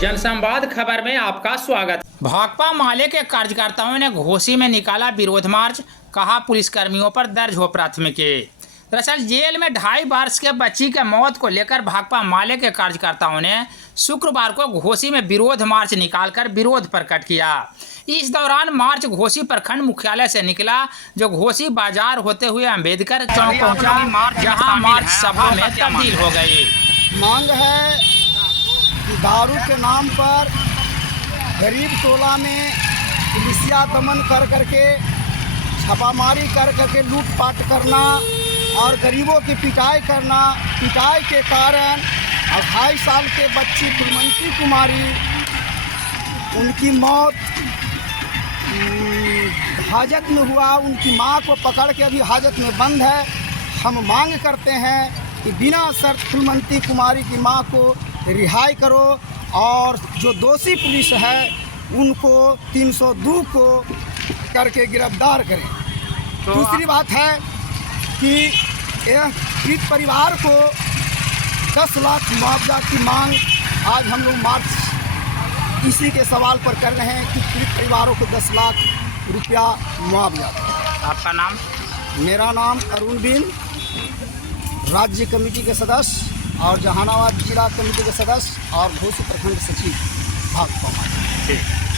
जनसंवाद खबर में आपका स्वागत। भाकपा माले के कार्यकर्ताओं ने घोसी में निकाला विरोध मार्च, कहा पुलिसकर्मियों पर दर्ज हो प्राथमिकी। दरअसल जेल में 2.5 वर्ष के बच्ची के मौत को लेकर भाकपा माले के कार्यकर्ताओं ने शुक्रवार को घोसी में विरोध मार्च निकालकर विरोध प्रकट किया। इस दौरान मार्च घोसी प्रखंड मुख्यालय से निकला, जो घोसी बाजार होते हुए अंबेडकर चौक पहुंचा, जहां मार्च सभा में तब्दील हो गई। मांग है कि दारू के नाम पर गरीब टोला में पुलिसिया दमन कर करके, छापामारी कर करके लूटपाट करना और गरीबों की पिटाई करना। पिटाई के कारण 2.5 साल के बच्ची फुलमंती कुमारी, उनकी मौत हाजत में हुआ। उनकी मां को पकड़ के अभी हाजत में बंद है। हम मांग करते हैं कि बिना शर्त फुलमंती कुमारी की मां को रिहाई करो और जो दोषी पुलिस है उनको 302 को करके गिरफ्तार करें। दूसरी बात है कि पीड़ित परिवार को 10 लाख मुआवजा की मांग आज हम लोग मार्च इसी के सवाल पर कर रहे हैं कि पीड़ित परिवारों को 10 लाख रुपया मुआवजा। आपका नाम? मेरा नाम अरुण बिन, राज्य कमेटी के सदस्य और जहानाबाद जिला कमेटी के सदस्य और घोसी प्रखंड सचिव भाकपा।